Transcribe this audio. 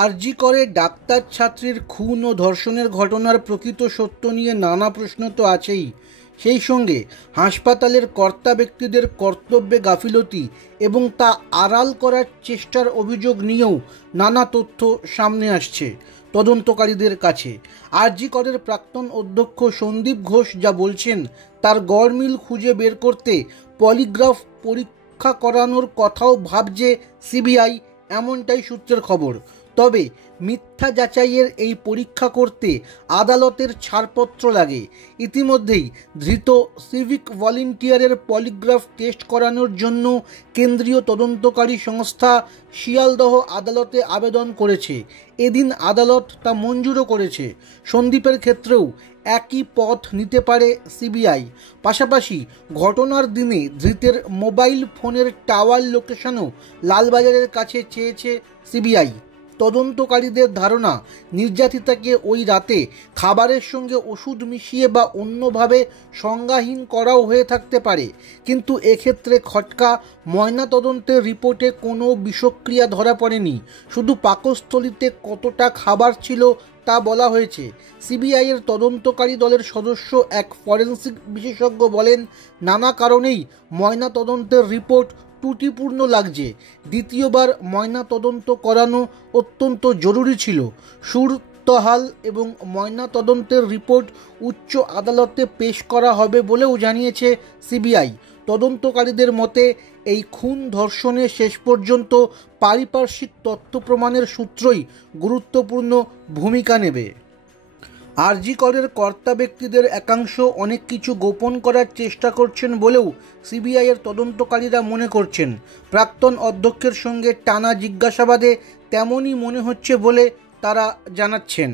আরজি করে ডাক্তার ছাত্রীর খুন ও ধর্ষণের ঘটনার প্রকৃত সত্য নিয়ে নানা প্রশ্ন তো আছেই, সেই সঙ্গে হাসপাতালের কর্তা ব্যক্তিদের কর্তব্যে গাফিলতি এবং তা আড়াল করার চেষ্টার অভিযোগ নিয়েও নানা তথ্য সামনে আসছে তদন্তকারীদের কাছে। আরজি করের প্রাক্তন অধ্যক্ষ সন্দীপ ঘোষ যা বলছেন তার গড়মিল খুঁজে বের করতে পলিগ্রাফ পরীক্ষা করানোর কথাও ভাবছে সিবিআই, এমনটাই সূত্রের খবর। তবে মিথ্যা যাচাইয়ের এই পরীক্ষা করতে আদালতের ছাড়পত্র লাগে। ইতিমধ্যেই ধৃত সিভিক ভলেন্টিয়ারের পলিগ্রাফ টেস্ট করানোর জন্য কেন্দ্রীয় তদন্তকারী সংস্থা শিয়ালদহ আদালতে আবেদন করেছে। এদিন আদালত তা মঞ্জুরও করেছে। সন্দীপের ক্ষেত্রেও একই পথ নিতে পারে সিবিআই। পাশাপাশি ঘটনার দিনে ধৃতের মোবাইল ফোনের টাওয়ার লোকেশনও লালবাজারের কাছে চেয়েছে সিবিআই। তদন্তকারীদের ধারণা, নির্যাতিতাকে ওই রাতে খাবারের সঙ্গে ওষুধ মিশিয়ে বা অন্যভাবে সংজ্ঞাহীন করাও হয়ে থাকতে পারে। কিন্তু এক্ষেত্রে খটকা, ময়নাতদন্তের রিপোর্টে কোনো বিষক্রিয়া ধরা পড়েনি, শুধু পাকস্থলীতে কতটা খাবার ছিল তা বলা হয়েছে। সিবিআইয়ের তদন্তকারী দলের সদস্য এক ফরেন্সিক বিশেষজ্ঞ বলেন, নানা কারণেই ময়নাতদন্তের রিপোর্ট ত্রুটিপূর্ণ লাগছে। দ্বিতীয়বার ময়নাতদন্ত করানো অত্যন্ত জরুরি ছিল। সুরতহাল এবং ময়নাতদন্তের রিপোর্ট উচ্চ আদালতে পেশ করা হবে বলেও জানিয়েছে সিবিআই। তদন্তকারীদের মতে এই খুন ধর্ষণে শেষ পর্যন্ত পারিপার্শ্বিক তথ্য প্রমাণের সূত্রই গুরুত্বপূর্ণ ভূমিকা নেবে। আরজি করের কর্তা ব্যক্তিদের একাংশ অনেক কিছু গোপন করার চেষ্টা করছেন বলেও সিবিআইয়ের তদন্তকারীরা মনে করছেন। প্রাক্তন অধ্যক্ষের সঙ্গে টানা জিজ্ঞাসাবাদে তেমনই মনে হচ্ছে বলে তারা জানাচ্ছেন।